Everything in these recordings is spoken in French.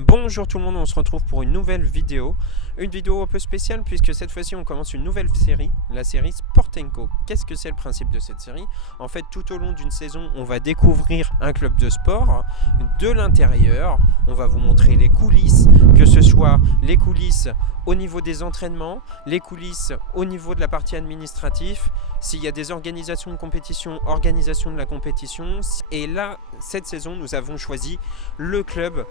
Bonjour tout le monde, on se retrouve pour une nouvelle vidéo. Une vidéo un peu spéciale puisque cette fois-ci on commence une nouvelle série, la série Sport & Co. Qu'est-ce que c'est le principe de cette série? En fait, tout au long d'une saison, on va découvrir un club de sport de l'intérieur. On va vous montrer les coulisses, que ce soit les coulisses au niveau des entraînements, les coulisses au niveau de la partie administrative, s'il y a des organisations de compétition, organisation de la compétition. Et là, cette saison, nous avons choisi le club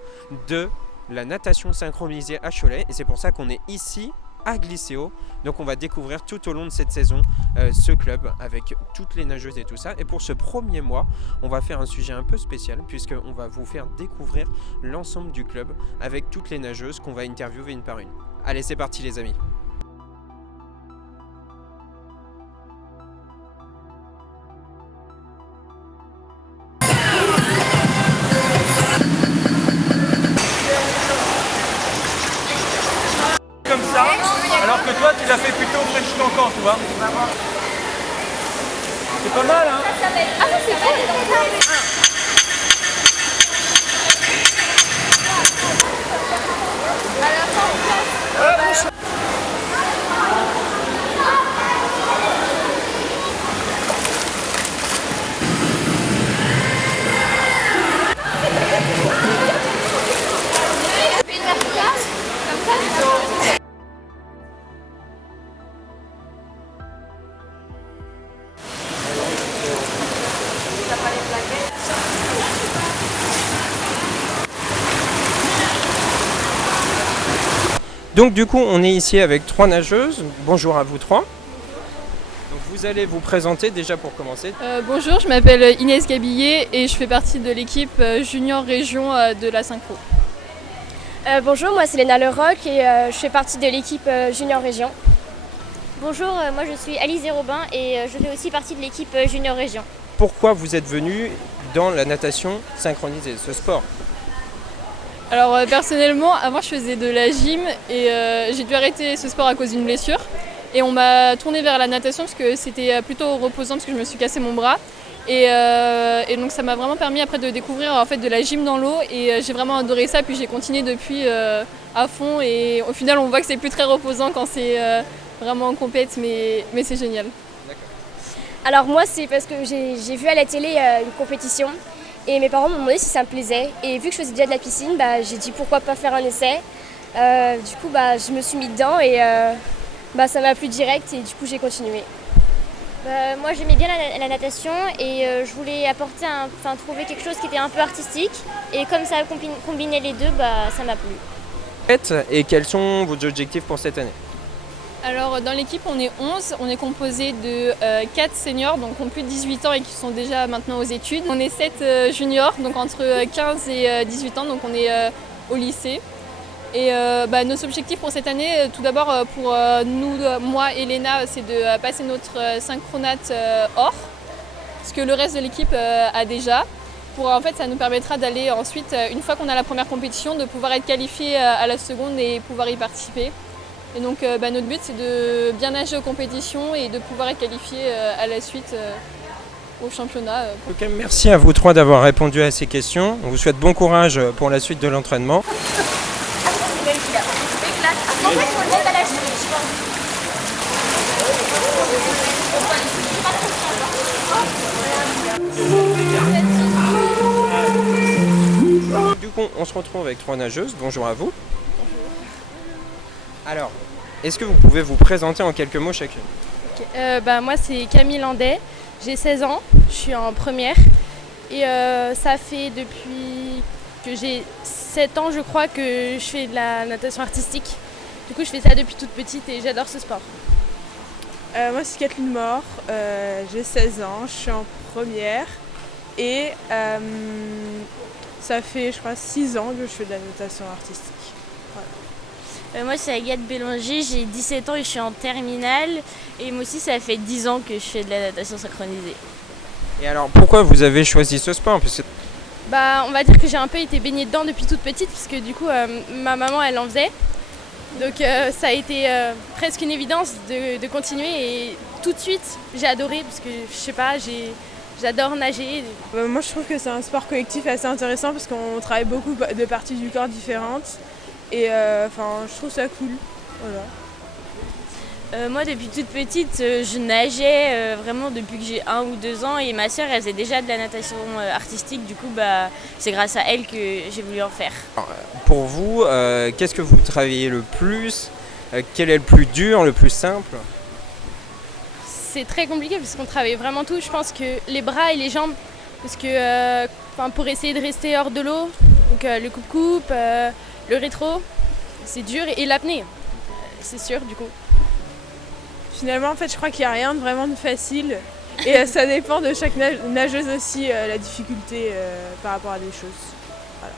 de la natation synchronisée à Cholet, et c'est pour ça qu'on est ici à Glycéo. Donc on va découvrir tout au long de cette saison ce club avec toutes les nageuses et tout ça. Et pour ce premier mois, on va faire un sujet un peu spécial puisqu'on va vous faire découvrir l'ensemble du club avec toutes les nageuses qu'on va interviewer une par une. Allez, c'est parti les amis. Comme ça, alors que toi tu l'as fait plutôt French cancan, tu vois. C'est pas mal, hein. Ah, ça c'est bon. Donc du coup, on est ici avec trois nageuses. Bonjour à vous trois. Donc, vous allez vous présenter déjà pour commencer. Bonjour, je m'appelle Inès Gabillet et je fais partie de l'équipe junior région de la synchro. Bonjour, moi c'est Léna Leroc et je fais partie de l'équipe Junior Région. Bonjour, moi je suis Alizé Robin et je fais aussi partie de l'équipe Junior Région. Pourquoi vous êtes venus dans la natation synchronisée, ce sport? Alors personnellement, avant je faisais de la gym et j'ai dû arrêter ce sport à cause d'une blessure. Et on m'a tournée vers la natation parce que c'était plutôt reposant parce que je me suis cassé mon bras. Et donc ça m'a vraiment permis après de découvrir en fait de la gym dans l'eau et j'ai vraiment adoré ça. Puis j'ai continué depuis à fond et au final on voit que c'est plus très reposant quand c'est vraiment en compète, mais c'est génial. Alors moi c'est parce que j'ai vu à la télé une compétition et mes parents m'ont demandé si ça me plaisait. Et vu que je faisais déjà de la piscine, j'ai dit pourquoi pas faire un essai. Du coup je me suis mis dedans et ça m'a plu direct et du coup j'ai continué. Moi j'aimais bien la natation et je voulais trouver quelque chose qui était un peu artistique et comme ça combinait les deux, ça m'a plu. Et quels sont vos objectifs pour cette année? Alors dans l'équipe on est 11, on est composé de 4 seniors donc qui ont plus de 18 ans et qui sont déjà maintenant aux études. On est 7 juniors donc entre 15 et 18 ans donc on est au lycée. Et nos objectifs pour cette année, tout d'abord pour nous, moi et Léna, c'est de passer notre synchronate or, ce que le reste de l'équipe a déjà. En fait, ça nous permettra d'aller ensuite, une fois qu'on a la première compétition, de pouvoir être qualifié à la seconde et pouvoir y participer. Et donc notre but c'est de bien nager aux compétitions et de pouvoir être qualifié à la suite au championnat. Ok, merci à vous trois d'avoir répondu à ces questions. On vous souhaite bon courage pour la suite de l'entraînement. Du coup, on se retrouve avec trois nageuses. Bonjour à vous. Alors, est-ce que vous pouvez vous présenter en quelques mots chacune? Moi c'est Camille Landais, j'ai 16 ans, je suis en première et ça fait depuis que j'ai 7 ans je crois que je fais de la natation artistique. Du coup je fais ça depuis toute petite et j'adore ce sport. Moi c'est Kathleen Mort, j'ai 16 ans, je suis en première et ça fait je crois 6 ans que je fais de la natation artistique. Voilà. Moi c'est Agathe Bélanger, j'ai 17 ans et je suis en terminale et moi aussi ça fait 10 ans que je fais de la natation synchronisée. Et alors pourquoi vous avez choisi ce sport? On va dire que j'ai un peu été baignée dedans depuis toute petite parce que du coup ma maman elle en faisait. Donc ça a été presque une évidence de continuer et tout de suite j'ai adoré parce que je sais pas, J'adore nager. Moi je trouve que c'est un sport collectif assez intéressant parce qu'on travaille beaucoup de parties du corps différentes et je trouve ça cool. Voilà. Moi, depuis toute petite, je nageais vraiment depuis que j'ai 1 ou 2 ans et ma sœur, elle faisait déjà de la natation artistique. Du coup, c'est grâce à elle que j'ai voulu en faire. Pour vous, qu'est-ce que vous travaillez le plus? Quel est le plus dur, le plus simple? C'est très compliqué parce qu'on travaille vraiment tout. Je pense que les bras et les jambes, parce que pour essayer de rester hors de l'eau, donc le coupe-coupe, le rétro, c'est dur et l'apnée, c'est sûr du coup. Finalement en fait je crois qu'il n'y a rien de vraiment de facile et ça dépend de chaque nageuse aussi la difficulté par rapport à des choses. Voilà.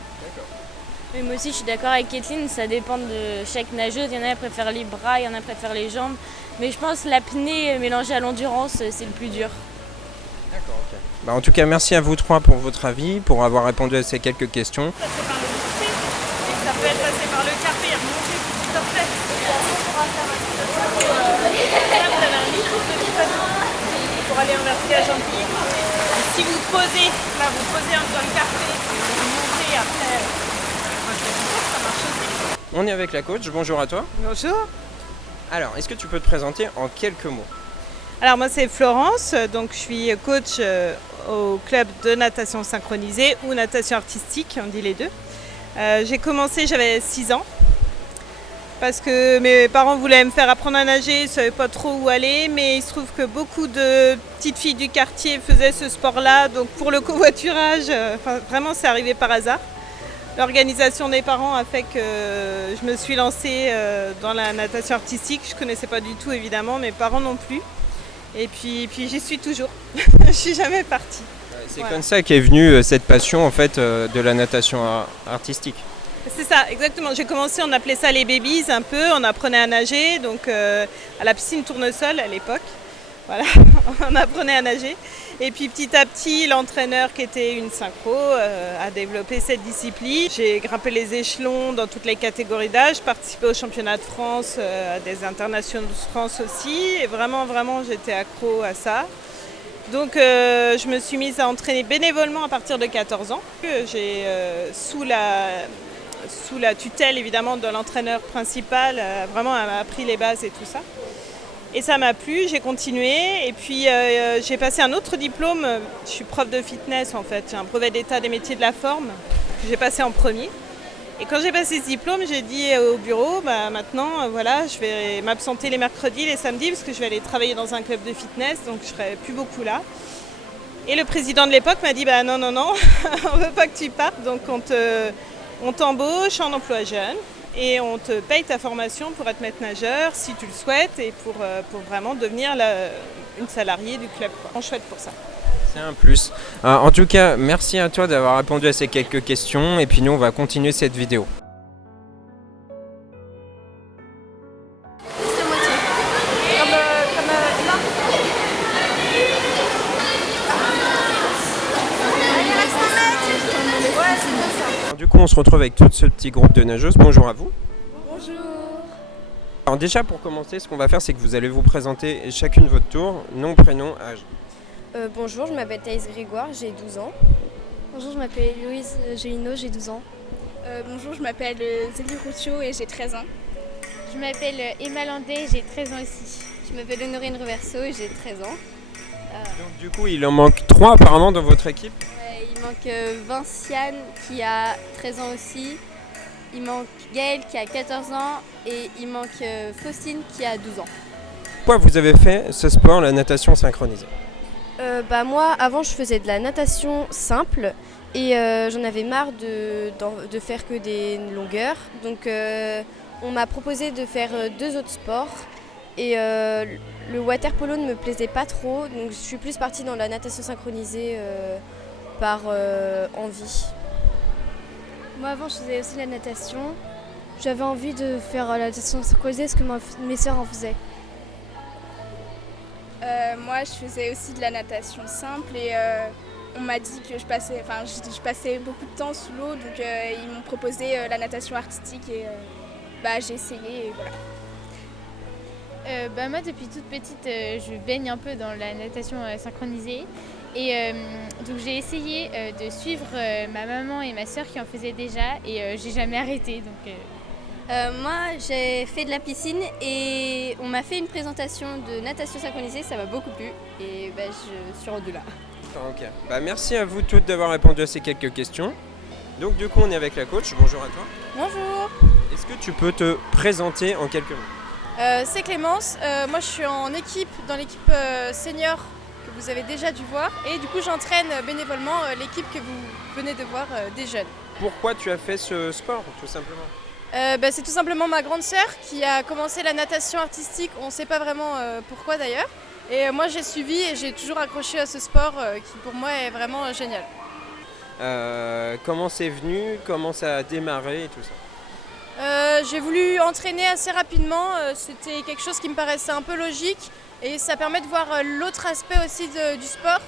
Mais moi aussi, je suis d'accord avec Kathleen, ça dépend de chaque nageuse. Il y en a qui préfèrent les bras, il y en a qui préfèrent les jambes. Mais je pense que l'apnée mélangée à l'endurance, c'est le plus dur. D'accord, ok. En tout cas, merci à vous 3 pour votre avis, pour avoir répondu à ces quelques questions. Ça peut être passé par le carré, remonter petit à petit. Là, vous avez un micro petit bateau pour aller en vertige gentil. Si vous posez, là vous posez dans le carré, vous montez après. Ça marche aussi. On est avec la coach, bonjour à toi. Bonjour. Alors, est-ce que tu peux te présenter en quelques mots? Alors moi c'est Florence, donc je suis coach au club de natation synchronisée ou natation artistique, on dit les deux. J'ai commencé, j'avais 6 ans, parce que mes parents voulaient me faire apprendre à nager, ils ne savaient pas trop où aller, mais il se trouve que beaucoup de petites filles du quartier faisaient ce sport-là, donc pour le covoiturage, vraiment c'est arrivé par hasard. L'organisation des parents a fait que je me suis lancée dans la natation artistique. Je ne connaissais pas du tout évidemment, mes parents non plus. Et puis j'y suis toujours. Je ne suis jamais partie. C'est comme ça qu'est venue cette passion en fait de la natation artistique. C'est ça, exactement. J'ai commencé, on appelait ça les babies un peu. On apprenait à nager, donc à la piscine Tournesol à l'époque. Voilà, on apprenait à nager. Et puis petit à petit, l'entraîneur qui était une synchro a développé cette discipline. J'ai grimpé les échelons dans toutes les catégories d'âge, participé au championnat de France, à des internationaux de France aussi. Et vraiment, j'étais accro à ça. Donc je me suis mise à entraîner bénévolement à partir de 14 ans. J'ai sous la tutelle évidemment de l'entraîneur principal, vraiment elle m'a appris les bases et tout ça. Et ça m'a plu, j'ai continué et puis j'ai passé un autre diplôme, je suis prof de fitness en fait, j'ai un brevet d'état des métiers de la forme que j'ai passé en premier. Et quand j'ai passé ce diplôme, j'ai dit au bureau, maintenant voilà, je vais m'absenter les mercredis, les samedis parce que je vais aller travailler dans un club de fitness, donc je serai plus beaucoup là. Et le président de l'époque m'a dit non, on veut pas que tu partes, donc on t'embauche en emploi jeune. Et on te paye ta formation pour être maître nageur si tu le souhaites et pour vraiment devenir une salariée du club. On chouette pour ça. C'est un plus. En tout cas, merci à toi d'avoir répondu à ces quelques questions et puis nous on va continuer cette vidéo. Du coup, on se retrouve avec tout ce petit groupe de nageuses. Bonjour à vous. Bonjour. Alors déjà, pour commencer, ce qu'on va faire, c'est que vous allez vous présenter chacune votre tour, nom, prénom, âge. Bonjour, je m'appelle Thaïs Grégoire, j'ai 12 ans. Bonjour, je m'appelle Louise Gélineau, j'ai 12 ans. Bonjour, je m'appelle Zélie Routio et j'ai 13 ans. Je m'appelle Emma Landais, j'ai 13 ans aussi. Je m'appelle Honorine Reverso et j'ai 13 ans. Donc du coup, il en manque 3 apparemment dans votre équipe. Il manque Vinciane qui a 13 ans aussi, il manque Gaëlle qui a 14 ans et il manque Faustine qui a 12 ans. Pourquoi vous avez fait ce sport, la natation synchronisée? Moi, avant, je faisais de la natation simple et j'en avais marre de faire que des longueurs. Donc on m'a proposé de faire 2 autres sports et le water polo ne me plaisait pas trop, donc je suis plus partie dans la natation synchronisée par envie. Moi avant je faisais aussi de la natation. J'avais envie de faire la natation synchronisée parce que mes sœurs en faisaient. Moi je faisais aussi de la natation simple et on m'a dit que je passais beaucoup de temps sous l'eau, donc ils m'ont proposé la natation artistique et j'ai essayé et voilà. Moi depuis toute petite je baigne un peu dans la natation synchronisée Et donc j'ai essayé de suivre ma maman et ma sœur qui en faisaient déjà et j'ai jamais arrêté. Donc, moi, j'ai fait de la piscine et on m'a fait une présentation de natation synchronisée, ça m'a beaucoup plu et je suis rendue là. Ok. Merci à vous toutes d'avoir répondu à ces quelques questions. Donc du coup, on est avec la coach. Bonjour à toi. Bonjour. Est-ce que tu peux te présenter en quelques mots? C'est Clémence. Moi, je suis en équipe, dans l'équipe senior que vous avez déjà dû voir. Et du coup, j'entraîne bénévolement l'équipe que vous venez de voir des jeunes. Pourquoi tu as fait ce sport, tout simplement? C'est tout simplement ma grande sœur qui a commencé la natation artistique. On ne sait pas vraiment pourquoi d'ailleurs. Et moi, j'ai suivi et j'ai toujours accroché à ce sport qui, pour moi, est vraiment génial. Comment c'est venu? Comment ça a démarré et tout ça? J'ai voulu entraîner assez rapidement. C'était quelque chose qui me paraissait un peu logique. Et ça permet de voir l'autre aspect aussi du sport,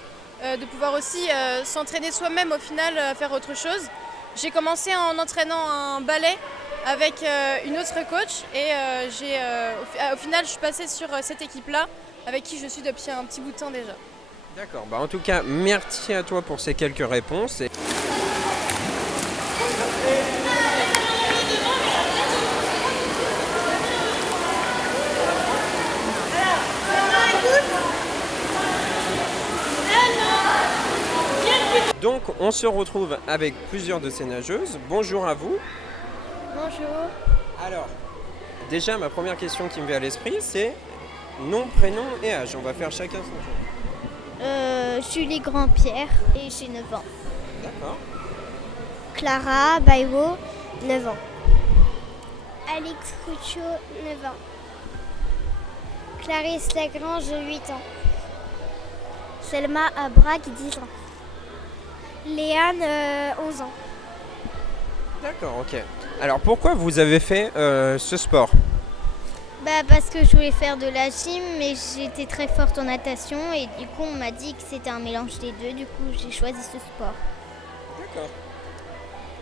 de pouvoir aussi s'entraîner soi-même au final à faire autre chose. J'ai commencé en entraînant un ballet avec une autre coach et au final je suis passée sur cette équipe-là avec qui je suis depuis un petit bout de temps déjà. D'accord, en tout cas merci à toi pour ces quelques réponses. Donc on se retrouve avec plusieurs de ces nageuses. Bonjour à vous. Bonjour. Alors, déjà ma première question qui me vient à l'esprit, c'est nom, prénom et âge. On va faire chacun son tour. Julie Grand-Pierre et j'ai 9 ans. D'accord. Clara Baïwo, 9 ans. Alix Ruccio, 9 ans. Clarisse Lagrange, 8 ans. Selma Abrag, 10 ans. Léane, 11 ans. D'accord, ok. Alors pourquoi vous avez fait ce sport? Parce que je voulais faire de la gym, mais j'étais très forte en natation et du coup on m'a dit que c'était un mélange des deux, du coup j'ai choisi ce sport. D'accord.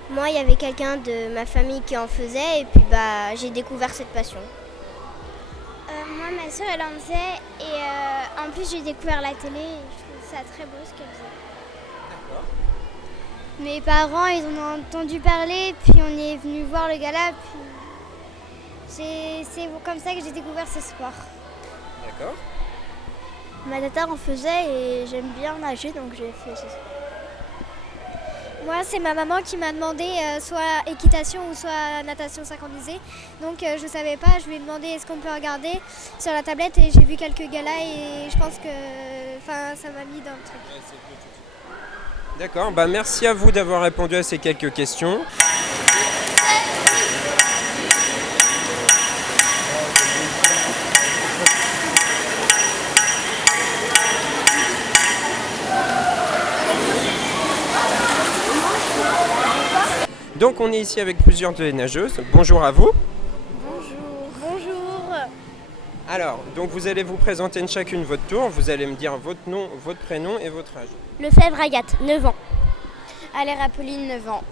Moi il y avait quelqu'un de ma famille qui en faisait et puis j'ai découvert cette passion. Moi ma soeur elle en faisait et en plus j'ai découvert la télé et je trouve ça très beau ce qu'elle faisait. D'accord. Mes parents ils en ont entendu parler, puis on est venu voir le gala, puis c'est comme ça que j'ai découvert ce sport. D'accord. Ma tata en faisait et j'aime bien nager donc j'ai fait ce sport. Moi c'est ma maman qui m'a demandé soit équitation ou soit natation synchronisée. Donc je savais pas, je lui ai demandé est-ce qu'on peut regarder sur la tablette et j'ai vu quelques galas et je pense que ça m'a mis dans le truc. D'accord, merci à vous d'avoir répondu à ces quelques questions. Donc on est ici avec plusieurs de les nageuses. Bonjour à vous. Bonjour. Bonjour. Alors, donc vous allez vous présenter chacune votre tour. Vous allez me dire votre nom, votre prénom et votre âge. Lefebvre Agathe, 9 ans. Allaire Apolline, 9 ans.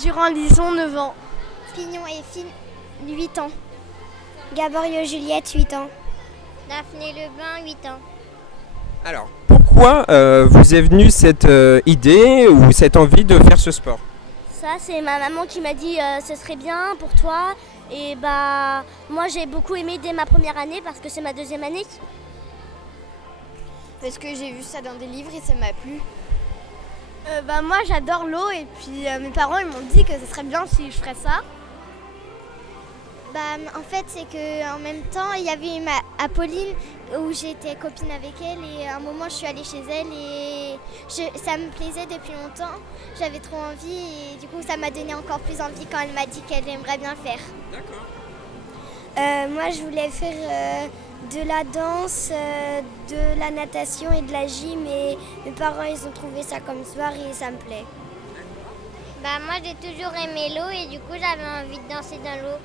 Durand Lison, 9 ans. Pignon et Fine, 8 ans. Gaborio Juliette, 8 ans. Daphné Lebin, 8 ans. Alors, pourquoi vous est venue cette idée ou cette envie de faire ce sport? Ça, c'est ma maman qui m'a dit ce serait bien pour toi. Et moi, j'ai beaucoup aimé dès ma première année parce que c'est ma deuxième année. Parce que j'ai vu ça dans des livres et ça m'a plu. Moi, j'adore l'eau et puis mes parents ils m'ont dit que ce serait bien si je ferais ça. En fait, c'est qu'en même temps, il y avait Apolline où j'étais copine avec elle et à un moment, je suis allée chez elle et ça me plaisait depuis longtemps. J'avais trop envie et du coup, ça m'a donné encore plus envie quand elle m'a dit qu'elle aimerait bien faire. D'accord. Moi, je voulais faire de la danse, de la natation et de la gym et mes parents, ils ont trouvé ça comme sport et ça me plaît. Moi, j'ai toujours aimé l'eau et du coup, j'avais envie de danser dans l'eau.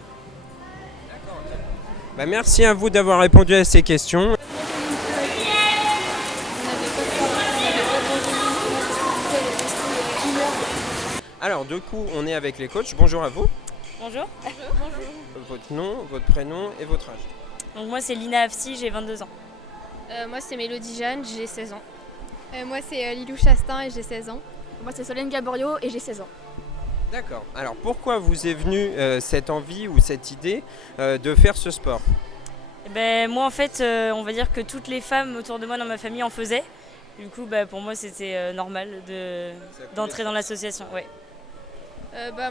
Merci à vous d'avoir répondu à ces questions. Alors, du coup, on est avec les coachs. Bonjour à vous. Bonjour. Votre nom, votre prénom et votre âge. Donc moi c'est Lina Afsi, j'ai 22 ans. Moi c'est Mélodie Jeanne, j'ai 16 ans. Moi, c'est Lilou Chastain et j'ai 16 ans. Moi, c'est Solène Gaborio et j'ai 16 ans. D'accord. Alors pourquoi vous est venue cette envie ou cette idée de faire ce sport? Moi en fait, on va dire que toutes les femmes autour de moi dans ma famille en faisaient. Du coup, pour moi c'était normal d'entrer dans l'association. Ouais.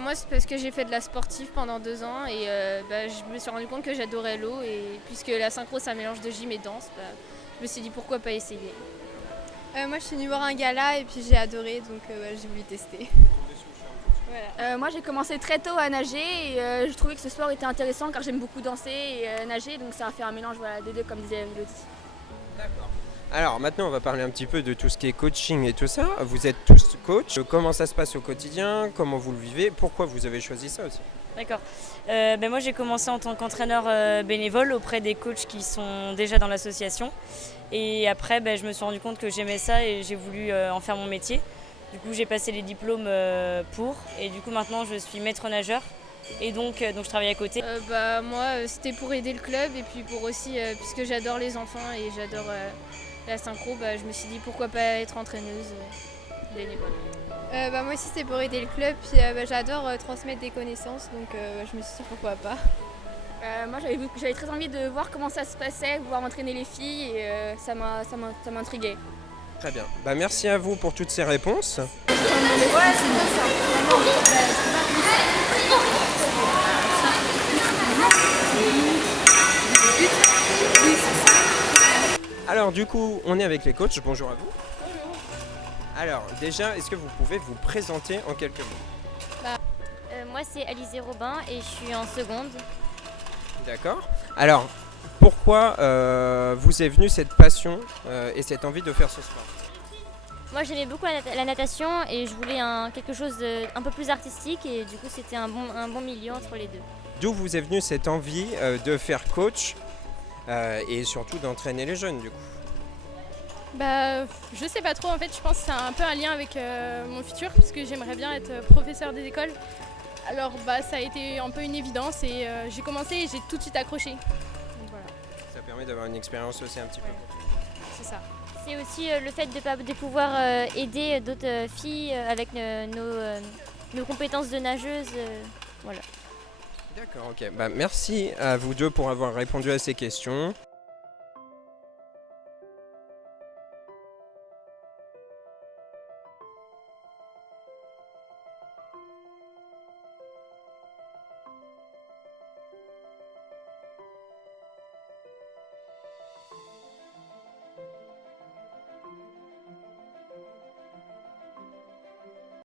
Moi c'est parce que j'ai fait de la sportive pendant 2 ans et je me suis rendu compte que j'adorais l'eau et puisque la synchro c'est un mélange de gym et danse, je me suis dit pourquoi pas essayer. Moi, je suis venue voir un gala et puis j'ai adoré, donc j'ai voulu tester. Voilà. Moi, j'ai commencé très tôt à nager et je trouvais que ce sport était intéressant car j'aime beaucoup danser et nager, donc ça a fait un mélange des deux, comme disait Elodie. D'accord. Alors maintenant, on va parler un petit peu de tout ce qui est coaching et tout ça. Vous êtes tous coachs. Comment ça se passe au quotidien? Comment vous le vivez? Pourquoi vous avez choisi ça aussi? D'accord. Moi j'ai commencé en tant qu'entraîneur bénévole auprès des coachs qui sont déjà dans l'association. Et après, je me suis rendu compte que j'aimais ça et j'ai voulu en faire mon métier. Du coup, j'ai passé les diplômes et du coup maintenant je suis maître nageur et donc je travaille à côté. Moi, c'était pour aider le club et puis pour aussi, puisque j'adore les enfants et j'adore la synchro, je me suis dit pourquoi pas être entraîneuse bénévole. Moi aussi, c'est pour aider le club, puis j'adore transmettre des connaissances, donc je me suis dit pourquoi pas. Moi, j'avais très envie de voir comment ça se passait, voir entraîner les filles et ça m'intriguait. Très bien. Merci à vous pour toutes ces réponses. Alors du coup, on est avec les coachs. Bonjour à vous. Alors déjà, est-ce que vous pouvez vous présenter en quelques mots? Moi, c'est Alizé Robin et je suis en seconde. D'accord. Alors, pourquoi vous est venue cette passion et cette envie de faire ce sport? Moi, j'aimais beaucoup la natation et je voulais quelque chose un peu plus artistique et du coup, c'était un bon milieu entre les deux. D'où vous est venue cette envie de faire coach et surtout d'entraîner les jeunes du coup? Je sais pas trop, en fait je pense que c'est un peu un lien avec mon futur parce que j'aimerais bien être professeur des écoles. Alors ça a été un peu une évidence et j'ai commencé et j'ai tout de suite accroché. Donc, voilà. Ça permet d'avoir une expérience aussi un petit peu. C'est ça. C'est aussi le fait de pouvoir aider d'autres filles avec nos compétences de nageuse. Voilà. D'accord, ok. Merci à vous deux pour avoir répondu à ces questions.